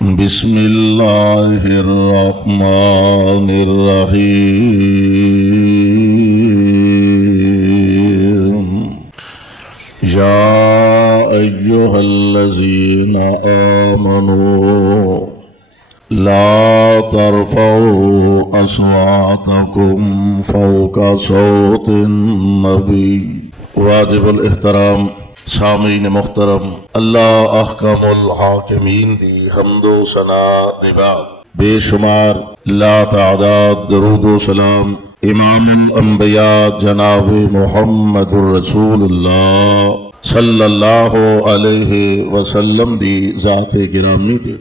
بسم اللہ الرحمن الرحیم یا ایہا الذین آمنوا لا ترفعوا اصواتکم فوق صوت النبی۔ واجب الاحترام سامعین محترم، اللہ احکم الحاکمین دی حمد و ثنا دے بعد بے شمار لا تعداد درود و سلام امام الانبیاء جناب محمد الرسول اللہ صلی اللہ علیہ وسلم دی ذات گرامی تے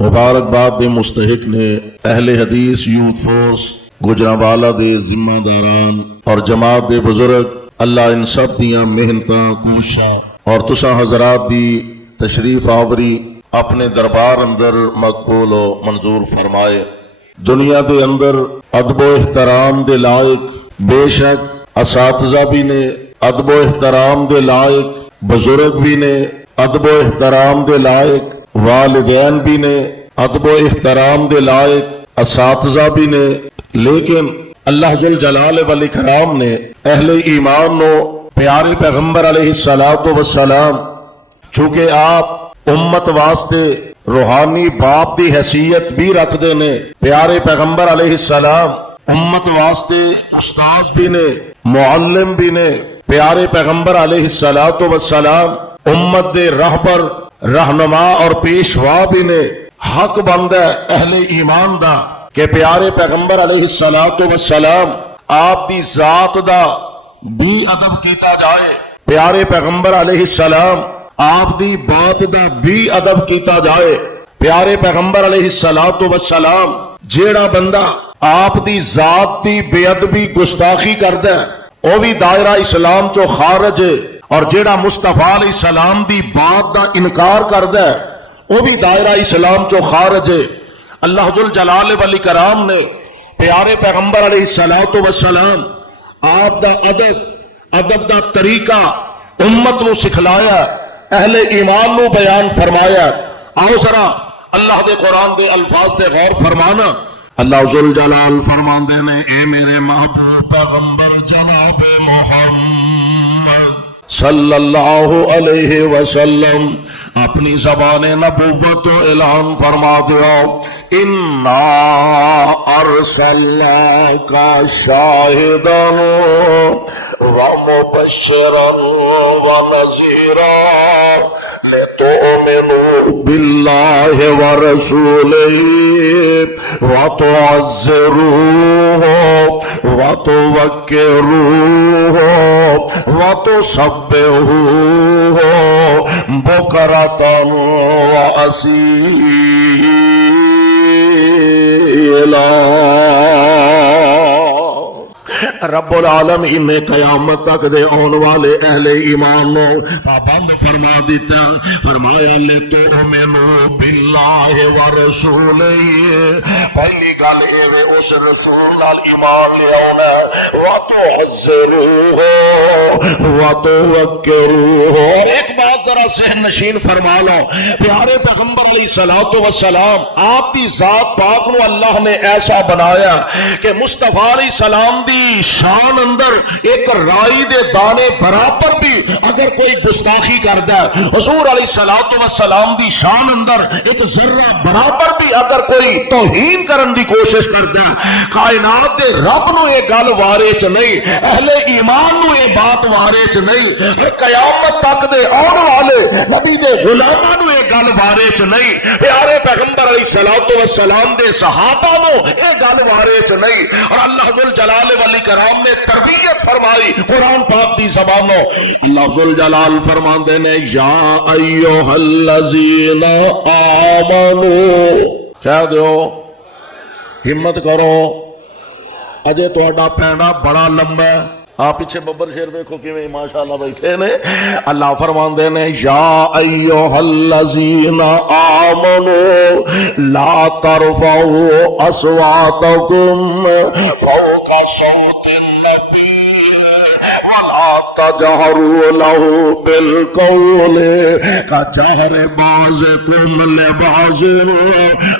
مبارکباد دے مستحق نے اہل حدیث یوتھ فورس گجرانوالا دے ذمہ داران اور جماعت دے بزرگ، اللہ ان سب دیاں محنتاں کوشاں اور تساں حضرات دی تشریف آوری اپنے دربار اندر مقبول و منظور فرمائے۔ دنیا دے اندر ادب و احترام دے لائق بے شک اساتذہ بھی نے، ادب و احترام دے لائق بزرگ بھی نے، ادب و احترام دے لائق والدین بھی نے، ادب و احترام دے لائق اساتذہ بھی نے، لیکن اللہ ذوالجلال والاکرام نے اہل ایمان نو پیارے پیغمبر علیہ السلام چونکہ آپ امت واسطے روحانی باپ دی حیثیت بھی رکھ دے نے، پیارے پیغمبر علیہ السلام امت واسطے استاد بھی نے، معلم بھی نے، پیارے پیغمبر علیہ السلام امت دے رہبر، رہنما اور پیشوا بھی نے۔ حق بند ہے اہل ایمان دا کہ پیارے پیغمبر علیہ السلام آپ دی ذات دا بھی ادب کیتا جائے، پیارے پیغمبر علیہ السلام آپ دی بات دا بھی ادب کیتا جائے۔ پیارے پیغمبر علیہ السلام جیڑا بندہ آپ دی ذات دی بے ادبی گستاخی کردا ہے او بھی دائرہ اسلام چو خارج ہے، اور جیڑا مصطفیٰ علیہ السلام دی بات دا انکار کردا ہے او بھی دائرہ اسلام چو خارج ہے۔ اللہ ذوالجلال والاکرام نے پیارے پیغمبر علیہ السلام آپ دا ادب دا طریقہ امت نو سکھلایا، اہل ایمان نو بیان فرمایا۔ آؤ ذرا اللہ دے قرآن دے الفاظ دے غور فرمانا۔ اللہ ذوالجلال فرماندے نے اے میرے محبوب پیغمبر جناب محمد صلی اللہ علیہ وسلم اپنی زبان نبوت و اعلان فرما دو، اِنَّا أَرْسَلْنَاكَ شَاهِدًا وَمُبَشِّرًا وَنَذِيرًا لِتُؤْمِنُوا بِاللَّهِ وَرَسُولِهِ وَتُعَزِّرُوهُ وَتُوَقِّرُوهُ وَتُسَبِّحُوهُ بُكْرَةً وَأَصِيلًا۔ رب العالمین نے قیامت تک دے آن والے اہل ایمان نو پابند فرما دیتا، فرمایا لِتُؤْمِنُوا بِاللَّهِ وَرَسُولِهِ، پہلی گل اے اس رسول نال ایمان لے آنا، وَتُعَزِّرُوهُ وَتُوَقِّرُوهُ۔ اور ایک بات ذرا ذہن نشین فرما لو، پیارے پیغمبر علیہ السلام آپ کی ذات پاک نو اللہ نے ایسا بنایا کہ مصطفیٰ علیہ السلام دی شان اندر ایک رائی دے دانے برابر بھی اگر کوئی گستاخی کردا ہے، حضور علیہ السلام دی شان اندر ایک ذرہ برابر بھی اگر کوئی توہین کرن دی کوشش کردا ہے، کائنات دے رب نو یہ گل وارے چ نہیں، اہل ایمان نو یہ بات وارے چ نہیں، قیامت تک دے آن والے نبی دے غلاماں نو یہ گل وارے چ نہیں، پیارے پیغمبر علیہ السلام دے صحابہ نو یہ گل وارے چ نہیں۔ اور اللہ ذوالجلال والاکرام نے تربیت فرمائی قرآن پاک دی زبانوں۔ اللہ ذوالجلال فرماندے نے یا ایھا الذین آمنو، کہہ دیو ہمت کرو، اجے تہاڈا پینڈا بڑا لمبا ہے، آپ پیچھے ببر شیر دیکھو کیویں ماشاءاللہ بیٹھے نے۔ اللہ فرماندے نے یا ایھا الذین آمنوا لا ترفعوا اصواتکم فوق صوت النبی ولا تجهروا له بالقول كجهر بعضكم لبعض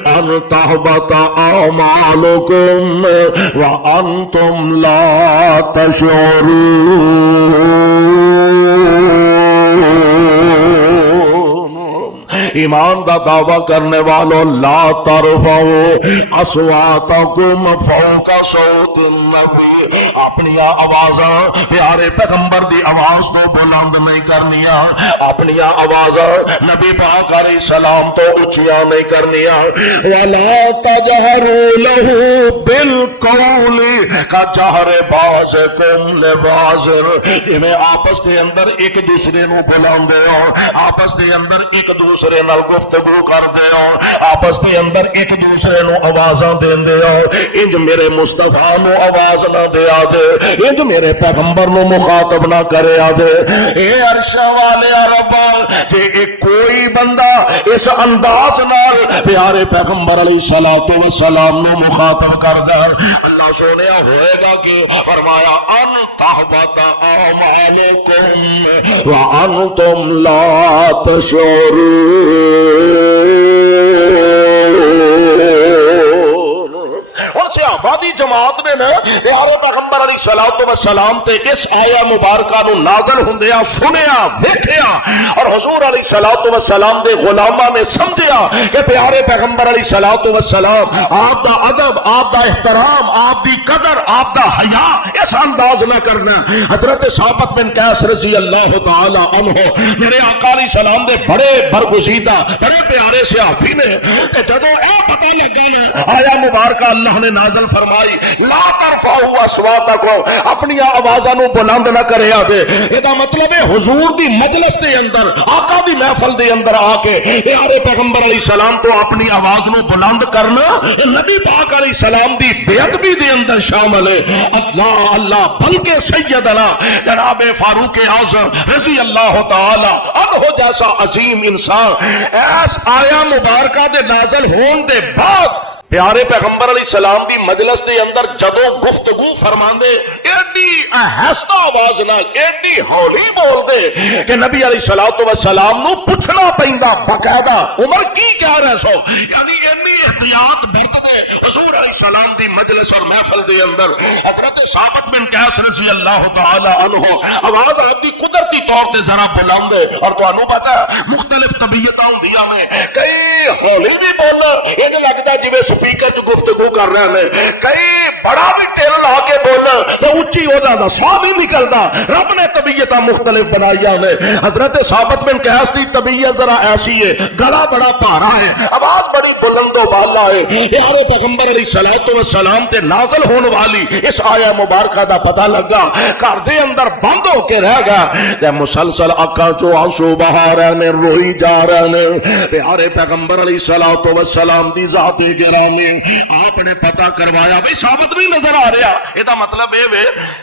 أن تحبط أعمالكم وأنتم لا تشعرون۔ ایمان دا دعویٰ کرنے والوں لا ترفعوا اصواتکم فوق صوت النبی، اپنی آوازاں پیارے پیغمبر دی آواز تو بلند نہیں کرنیاں، اپنی آوازاں نبی پاک علیہ السلام تو اونچیاں نہیں کرنیاں۔ ولا تجہروا له بالقول کجہر بعضکم لبعض، میں آپس دے اندر ایک دوسرے نو بلاندے ہو، آپس دے اندر ایک دوسرے نال گفتگو کردے ہو، آپس دے اندر ایک دوسرے نو آوازاں دیندے ہو، انج میرے مصطفیٰ نو آواز نہ دیا دے، انج میرے پیغمبر نو مخاطب نہ کرے دے۔ اے عرش والے رب، جے کوئی بندہ اس انداز نال پیارے پیغمبر علیہ الصلوۃ والسلام نو مخاطب کردا، اللہ سونے ہوئے گا کہ فرمایا ان تحبط اعمالکم وانتم لا تشعرون۔ اور صحابہ دی جماعت نے نا پیارے پیغمبر علیہ الصلوۃ والسلام تے اس آیا مبارکہ نو نازل ہوندیا سنیا ویکھیا، اور حضور علیہ الصلوۃ والسلام دے غلاماں نے سمجھیا کہ پیارے پیغمبر علیہ الصلوۃ والسلام آپ دا ادب، آپ دا احترام، آپ دی قدر، آپ دا حیا اس انداز نہ کرنا۔ حضرت ثابت بن قیس رضی اللہ تعالی عنہ میرے آقا علیہ السلام دے بڑے برگزیدہ بڑے پیارے صحابی نے کہ جدوں اے پتہ لگا نا آیا مبارکہ اللہ نے نازل فرمائی لا ترفعوا اصواتکم، اپنی آوازاں نو بلند نہ کرے دے، ادا مطلب ہے حضور دی مجلس دے اندر آقا دی محفل دے اندر آ کے پیارے پیغمبر علیہ السلام کو اپنی آواز نو بلند کرنا نبی پاک علیہ السلام دی بے ادبی دے اندر شامل ہے۔ اللہ اللہ، بلکہ سیدنا جناب فاروق اعظم رضی اللہ تعالی عنہ جیسا عظیم انسان ایس آیا مبارکہ دے نازل ہون دے بعد پیارے پیغمبر علیہ السلام دی مجلس دے اندر جدوں گفتگو فرماندے ایڈی آہستہ آواز نال ایڈی ہولی بول دے کہ نبی علیہ الصلوۃ والسلام نو پوچھنا پیندا باقاعدہ عمر کی کہہ رہے سو، یعنی اتنی احتیاط برت دے حضور علیہ السلام دی مجلس اور محفل دے اندر۔ حضرت ثابت بن قیس رضی اللہ تعالی عنہ آواز آپ دی قدرتی طور تے ذرا بلند ہے، اور تانوں پتہ مختلف طبیعتاں ہوندیاں نے، کئی ہولی بھی بولنا یہ لگدا جویں سپیکر چ گفتگو کر رہے ہیں، کئی بڑا بھی ٹل لا کے بولنا تو اچھی ہو جاتا، سا نہیں نکلتا۔ رب نے طبیعت مختلف بنائی نے۔ حضرت ثابت بن قیس کی طبیعت ذرا ایسی ہے، گلا بڑا بھارا ہے، آواز بڑی بلند و بالا ہے۔ پیارے پیغمبر علیہ الصلوۃ والسلام تے نازل ہونے والی اس آیا مبارکہ دا پتہ لگا، گھر دے اندر بند ہو کے رہ گیا تے مسلسل اکھاں چوں آنسو بہا رہے نے، روئی جا رہے نے۔ پیارے پیغمبر علیہ الصلوۃ والسلام دی ذاتی گرامی آپ نے پتا کروایا بھئی ثابت نہیں نظر آ رہا، یہ مطلب یہ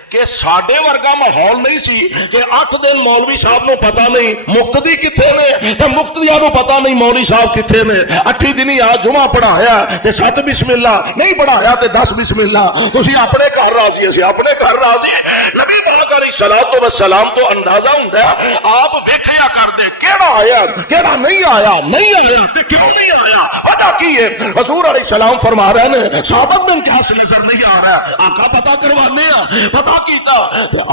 کہ ساڈے ورگا ماحول نہیں سی کہ 8 دن مولوی صاحب نو پتا نہیں مقتدی کتنے نے تے مقتدیاں نو پتا نہیں مولوی صاحب کتنے نے۔ 8 دن آ جمعہ پڑھایا تے 7 بسم اللہ نہیں پڑھایا تے 10 بسم اللہ، تسی اپنے گھر راضی اسی اپنے گھر راضی۔ نبی پاک علیہ الصلوۃ والسلام تو اندازہ ہوندا ہے آپ ویکھیا کردے کیڑا آیا کیڑا نہیں آیا، نہیں آیا تے کیوں نہیں آیا، وجہ کی ہے؟ حضور علیہ السلام فرما رہے ہیں ثابت بن قیس نظر نہیں آ رہا، آقا پتا کروانے پتا کیتا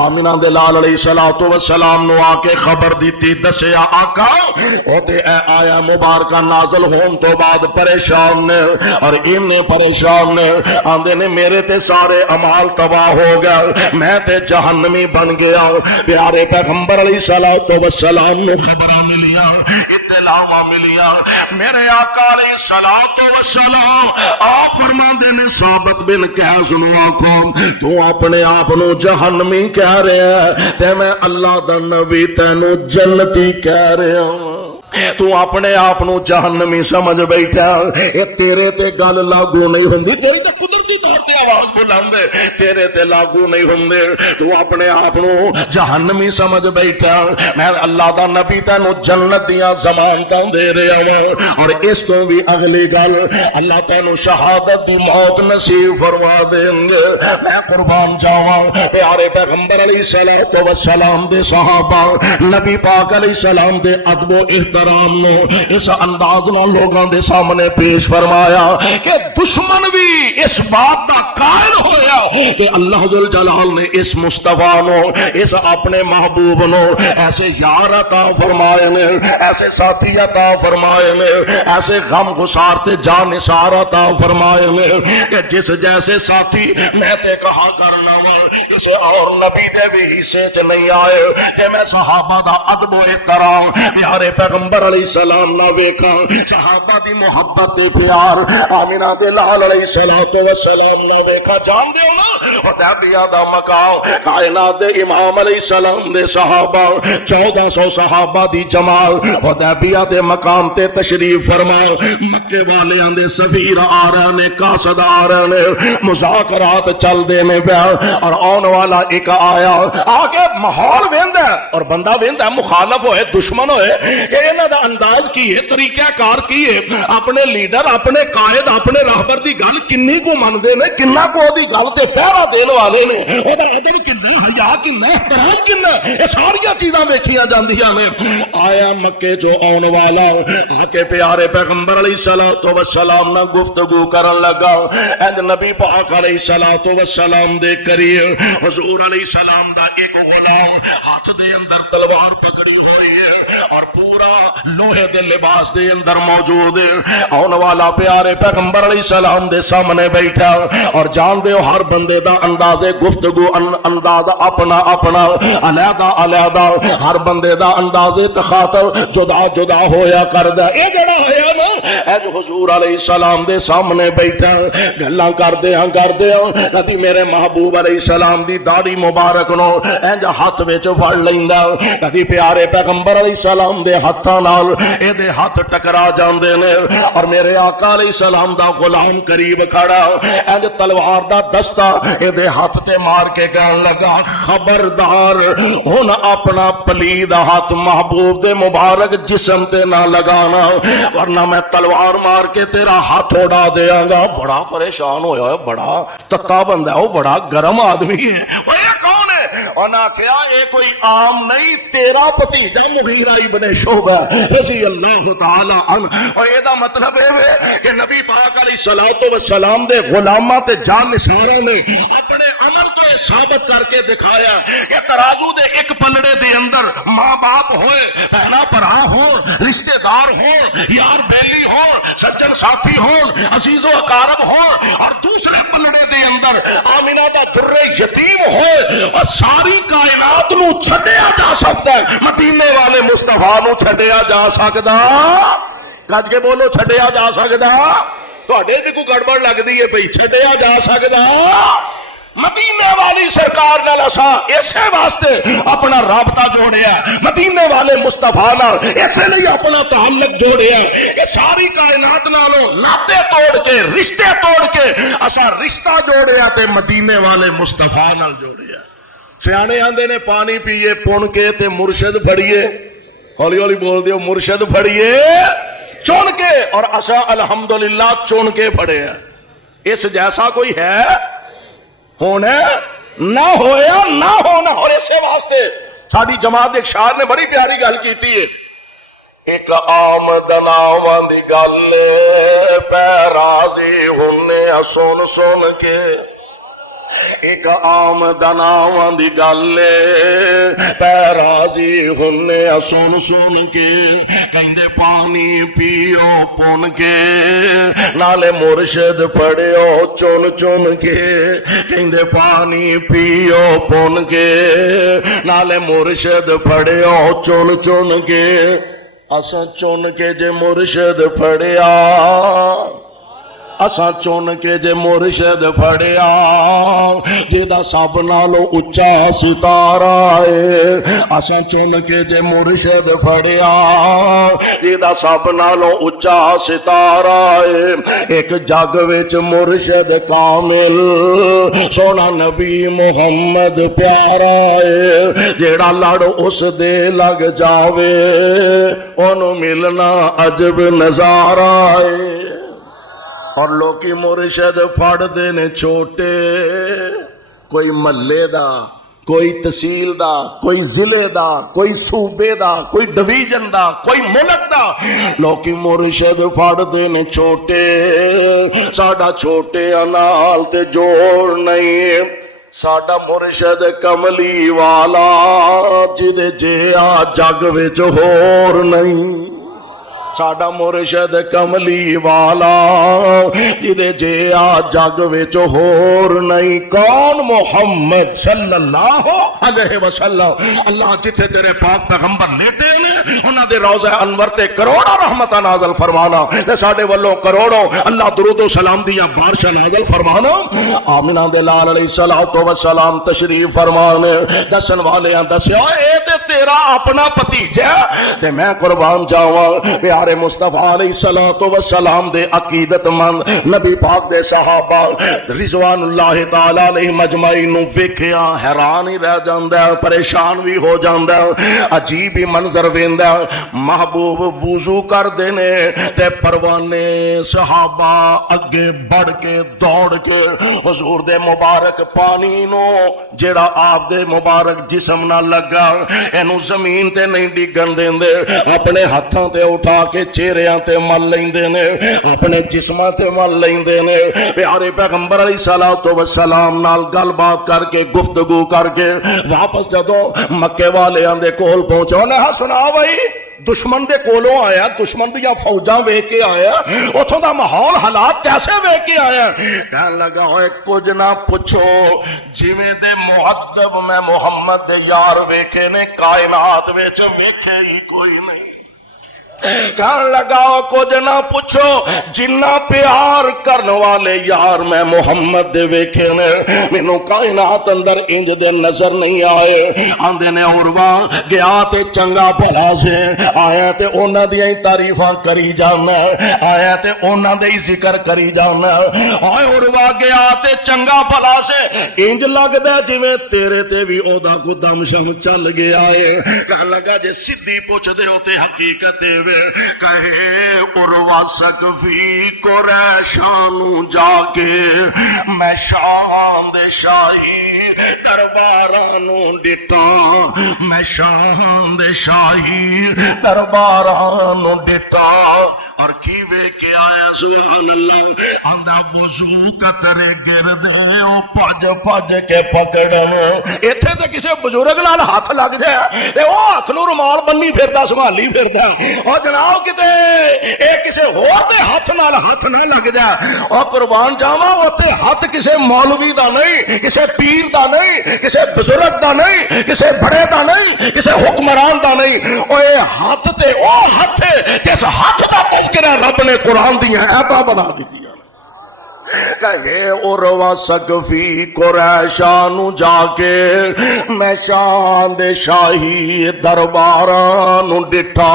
آمینہ دے لال علیہ الصلوۃ والسلام نو آ کے خبر دیتی، دسیا آقا او تے اے آیا مبارکہ نازل ہون تو بعد پریشان نے، اور انہیں پریشان نے آندے نے میرے تے سارے اعمال تباہ ہو گئے، میں تے جہنمی بن گیا۔ پیارے پیغمبر علیہ الصلوۃ والسلام نو خبراں ملیاں، اطلاعاں ملیاں، میرے آقا علیہ الصلوۃ والسلام آپ فرماندے نے ثابت بن قیس نو آکھو تو اپنے آپ نو جہنمی کہہ رہا ہے تے میں اللہ دا نبی تینو جنتی کہہ رہا ہوں۔ تو اپنے آپ نو جہنمی سمجھ بیٹھا، اے تیرے تے گل لاگو نہیں ہوندی، تیری تے قدرتی زور تے آواز بلاندے تیرے تے لاگو نہیں ہوندے تو اپنے آپ نو جہنمی سمجھ بیٹھا میں اللہ دا نبی تینو جنت دیاں ضمانتاں دے رہا ہوں اور اس تو بھی اگلی گل اللہ تینو شہادت دی موت نصیب فرما دیں گے میں قربان جاواں پیارے پیغمبر علیہ الصلوۃ والسلام دے صحابہ نبی پاک علیہ السلام دے ادب و احترام نو اس انداز نال لوگاں دے سامنے پیش فرمایا کہ دشمن بھی اس بات دا قائل ہویا کہ اللہ ذل جلال نے اس مصطفیٰ نو اس اپنے محبوب نو ایسے یار عطا فرمائے نے ایسے ساتھی عطا فرمائے نے ایسے غم گسار تے جان نثار عطا فرمائے نے کہ جس جیسے ساتھی میں تے کہا کرنا کسی اور نبی دے بھی حصے چ نہیں آئے کہ میں صحابہ دا ادب و احترام پیارے پیغمبر علیہ السلام نہ ویکھاں صحابہ دی محبت تے پیار آمینہ دے لال علیہ السلام نہ ویکھاں جان دے ہو نا حدیبیہ دا مقام کائنات دے امام علیہ السلام دے صحابہ 1400 صحابہ دی جماعت حدیبیہ دے مقام تے تشریف فرما مکے والیاں دے سفیر آ رہے نے قاصد آ رہے نے مذاکرات چل دے میں بیان اور آن والا ایک آیا آگے ماحول ویندا ہے اور بندہ ویندا ہے مخالف ہوئے دشمن ہوئے کہ انہاں دا انداز کی ہے طریقہ کار کی ہے اپنے لیڈر اپنے قائد اپنے راہبر دی گل کنی کو مندے نے کنا کو دی گل تے پہرا دین والے نے او دا ادب کنا حیا کنا احترام کنا اے ساری چیزاں ویکھیاں جاندیاں نے آیا مکے جو آن والا آ کے پیارے پیغمبر علیہ الصلوۃ والسلام نہ گفتگو کرن لگا اے نبی پاک علیہ الصلوۃ والسلام دے قریب حضور علیہ السلام دا ایک غلام ہاتھ دے اندر تلوار پکڑی ہوئی ہے اور پورا لوہے دے لباس دے اندر موجود ہے آن والا پیارے پیغمبر علیہ السلام دے سامنے بیٹھا اور جان دے ہر بندے دا انداز گفتگو انداز اپنا اپنا علیحدہ علیحدہ ہر بندے دا انداز تخاطب جدا جدا ہویا کردا اے جڑا ہویا نا اے جو حضور علیہ السلام دے سامنے بیٹھا گلاں کردے ہاں کدی میرے محبوب علیہ السلام دی داڑھی مبارک نو انج ہاتھ وچ پھڑ لیندا کدی پیارے پیغمبر علیہ السلام دے ہتھاں نال اے دے ہاتھ ٹکرا جاندے نے اور میرے آقا علیہ السلام دا غلام قریب کھڑا انج تلوار دا دستہ اے دے ہاتھ تے مار کے کہن لگا خبردار ہن اپنا پلید ہاتھ محبوب دے مبارک جسم تے نہ لگانا ورنہ میں تلوار مار کے تیرا ہاتھ اڑا دیاں گا بڑا پریشان ہویا ہے بڑا تتا بندہ ہے وہ بڑا گرم آدمی ہے وہ یہ کون ہے اور نہ کیا یہ کوئی عام نہیں تیرا بھتیجا مغیرہ ابن شعبہ رضی اللہ تعالی عنہ اور یہ دا مطلب ہے کہ نبی پاک علیہ الصلوۃ والسلام دے غلاماں تے جان نثاراں نے اپنے عمل تو یہ ثابت کر کے دکھایا کہ ترازو دے ایک پلڑے دے اندر ماں باپ ہوئے پہلا پرا ہو رشتہ دار ہو یار بیلی ہو سجن ساتھی ہو عزیز و اقارب ہو اور دوسرے پلڑے دے اندر آمینہ دا در یتیم ہو اور ساری کائنات نو چھڈیا جا سکتا ہے مدینے والے مصطفیٰ نو چھڈیا جا سکتا گج کے بولو چھڈیا جا سکتا تواڈے تے کوئی گڑبڑ لگدی ہے بھئی چھڈیا جا سکتا مدینے والی سرکار نال اساں اسے واسطے اپنا رابطہ جوڑیا مدینے والے مصطفیٰ نال اسے نہیں اپنا تعلق جوڑیا کہ ساری کائنات نالوں ناطے توڑ کے رشتے توڑ کے اساں رشتہ جوڑیا تے مدینے والے مصطفیٰ نال جوڑیا سیانے آندے نے پانی پیے پن کے تے مرشد پھڑیے ہولی ہولی بول دیو مرشد پھڑیے چن کے اور اساں الحمدللہ چن کے پھڑے ہیں اس جیسا کوئی ہے ہونا نہ ہویا نہ ہونا اور اسے واسطے ساری جماعت ایک شاعر نے بڑی پیاری گل کیتی ہے ایک آمدن آمد دی گل پہ راضی ہونے سن سن کے ایک آمدن آمد دی گل پہ راضی ہونے سن سن کے کہندے پانی پیو پن کے نالے مرشد پڑیو چن چن کے کہندے پانی پیو پن کے نالے مرشد پڑیو چن چن کے اسا چن کے جے مرشد پڑیا اساں چن کے جے مرشد پھڑیا جیدا سب نالوں اچا ستارہ ہے، اساں چن کے جے مرشد پھڑیا جیدا سب نالوں اچا ستارہ ہے، ایک جگ وچ مرشد کامل سونا نبی محمد پیارا ہے، جیڑا لڑ اس دے لگ جاوے انہوں ملنا عجب نظارہ ہے۔ اور لوکی مرشد پھڑ دینے چھوٹے، کوئی محلے دا، کوئی تحصیل دا، کوئی ضلع دا، کوئی صوبے دا، کوئی ڈویژن دا، کوئی ملک دا، لوکی مرشد پھڑ دینے چھوٹے، ساڈا چھوٹے نال تے جوڑ نہیں، ساڈا مرشد کملی والا جدے جیا جگ وچ ہور نہیں، ساڈا مرشد کملی والا جدے جیا جگ وچ ہور نہیں۔ کون؟ محمد صلی اللہ علیہ وسلم۔ اللہ جتھے تیرے پاک پیغمبر لیٹے نے انہاں دے روضہ انور تے کروڑا رحمتاں نازل فرمانا، تے ساڈے والوں کروڑوں اللہ درود و سلام دیاں بارشاں نازل فرمانا۔ آمنہ دے لال علیہ الصلوۃ والسلام تشریف فرمانے، دسن والیاں دسیا اے تے تیرا اپنا بھتیجا تے میں قربان جاواں۔ پیارے مصطفیٰ علیہ الصلوۃ والسلام دے عقیدت مند نبی پاک دے صحابہ رضوان اللہ تعالی علیہ مجمعین نو ویکھیا حیران ہی رہ جاندا ہے، پریشان بھی ہو جاندا ہے، عجیب ہی منظر ویندا ہے۔ محبوب وضو کر دینے تے پروانے صحابہ اگے بڑھ کے دوڑ کے حضور دے مبارک پانی نو جیڑا آپ دے مبارک جسم نہ لگا اینو زمین تے نہیں ڈگن دیندے، اپنے ہتھاں تے اٹھا کے چہریاں تے مل لیندے نے، اپنے جسماں تے مل لیندے نے۔ پیارے پیغمبر علیہ الصلوۃ والسلام نال گل بات کر کے گفتگو کر کے واپس جدوں مکے والیاں دے کول پہنچو نہ سنا بھائی دشمن دے کولوں آیا، دشمن دیاں فوجاں ویکھ کے آیا، اتھوں دا ماحول حالات کیسے ویکھ کے آیا؟ کہن لگا ہوئے کچھ نہ پوچھو جویں دے مؤدب میں محمد دے یار ویکھے نے کائنات وچ ویکھے ہی کوئی نہیں۔ کہن لگا کچھ نہ پوچھو جنہ پیار کرن والے یار میں محمد دے ویکھے نے مینوں کائنات اندر انج دے نظر نہیں آئے۔ آندے نے عروہ گیا تے چنگا بھلا سے آیا تے انہاں دیاں ہی تعریفاں کری جانا، آیا تے انہاں دے ہی ذکر کری جانا۔ آئے عروہ گیا تے چنگا بھلا سے انج لگدا جویں تیرے تے بھی او دا کو دم شم چل گیا ہے۔ کہن لگا جے سیدھی پوچھ دے او تے حقیقت کہے عروہ سقفی قریشانو جا کے میں شاہاں دے شاہی دربارانو ڈٹا، میں شاہاں دے شاہی دربارانو ڈٹا۔ اور کی وے کے آیا سبحان اللہ آندہ وضو قطرے گردے او پج پج کے پکڑن، ایتھے تے کسے بزرگ نال ہاتھ لگ جائے تے او ہاتھ نو رومال بنی پھردا سنبھالی پھردا، اور جناب کتے اے کسے ہور دے ہاتھ نال ہاتھ نہ لگ جائے۔ اور قربان جاواں اوتے ہاتھ کسے مولوی دا نہیں، کسے پیر دا نہیں، کسے بزرگ دا نہیں، کسے بڑے دا نہیں، کسے حکمران دا نہیں، او اے ہاتھ تے او ہاتھ جس ہاتھ دا تذکرہ رب نے قرآن دیا ایتا بنا دی دیا۔ کہے عروہ سقفی قریشانو جا کے میں شان دے شاہی دربارانو ڈٹھا،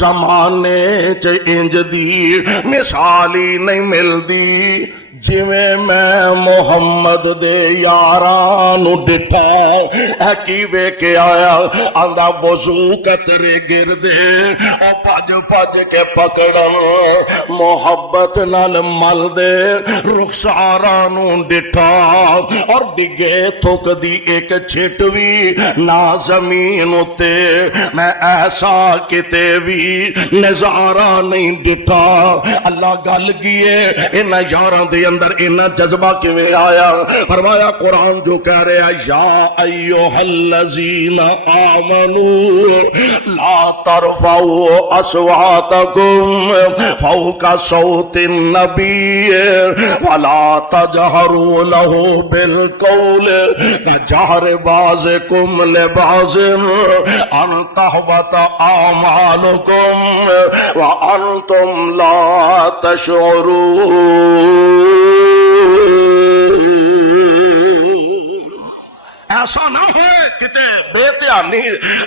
زمانے چ انج دی مثالی نہیں مل دی جویں میں محمد دے یارانو ڈٹھا۔ اے کی وے کے آیا آندا وضو قطرے گردے او پج پج کے پکڑن، محبت نال مل دے رخسارانو ڈٹھا، اور ڈگے تھک دی ایک چھٹ وی نہ زمین اتے میں ایسا کتے بھی نظارہ نہیں ڈٹھا۔ اللہ گل کیے انہاں یاراں دے اندر اینا جذبہ کیویں آیا؟ فرمایا قرآن جو کہہ رہے ہیں یا ایھا الذین آمنوا لا ترفعوا اصواتکم فوق صوت النبی ولا تجہروا له بالقول کجہر بعضکم لبعض ان تحبط اعمالکم وانتم لا تشعرون۔ ایسا نہ ہو کتے بے دھیانی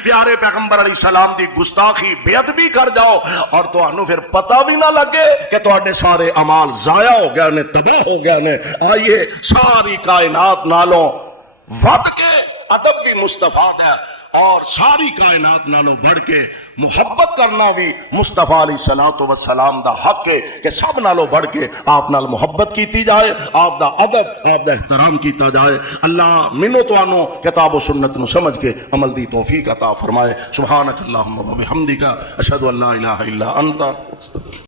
پیارے پیغمبر علیہ السلام دی گستاخی بے ادبی کر جاؤ اور تانوں پھر پتہ بھی نہ لگے کہ تواڈے سارے اعمال ضائع ہو گئے نے، تباہ ہو گئے نے۔ آئیے ساری کائنات نالوں ود کے ادب بھی مستفاد ہے اور ساری کائنات نالوں بڑھ کے محبت کرنا بھی مصطفیٰ علیہ الصلوۃ والسلام دا حق ہے کہ سب نالوں بڑھ کے آپ نال محبت کیتی جائے، آپ دا ادب، آپ دا احترام کیتا جائے۔ اللہ منو توانو کتاب و سنت نو سمجھ کے عمل دی توفیق عطا فرمائے۔ سبحانک اللہم و بحمدک اشہد ان لا الہ الا انت۔